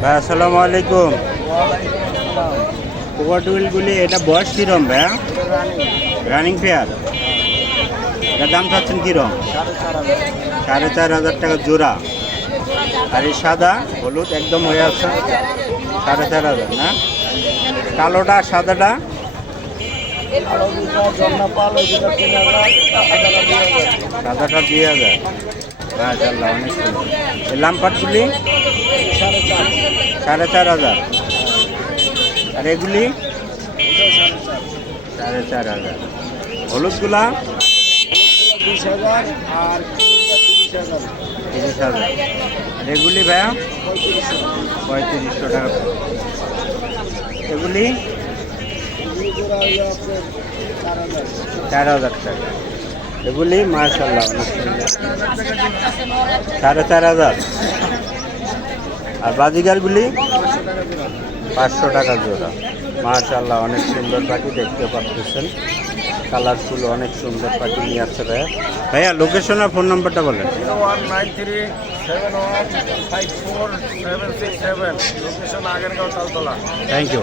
ভাই আসসালামু আলাইকুম। কোকাটুইলগুলি এটা বয়স কিরম ভাইয়া? Running pair. এটার দাম চাচ্ছেন কিরম? 4,500 টাকা জোড়া। আর এই সাদা হলুদ একদম হয়ে আছে 4,500 না? কালোটা সাদাটা? সাদাটা 2,000। মাশাআল্লাহ অনেক সুন্দর। এই লাম্পাটগুলি 4,500। আর এগুলি 4,500। হলুদগুলা 20,000 আর 30,000। আর এগুলি ভাইয়া 3,500 টাকা। এগুলি 4,000 টাকা। এগুলি মাশাআল্লাহ অনেক সুন্দর 4,500। আর বাজিগারগুলি 500 টাকা জোড়া। মাশাআল্লাহ অনেক সুন্দর পাখি দেখতে পাচ্ছেন, কালারফুল অনেক সুন্দর পাখি নিয়ে আসছে ভাইয়া। ভাইয়া লোকেশন আর ফোন নাম্বারটা বলেন। 01937154 767, location Agargaon Taltola. Thank you.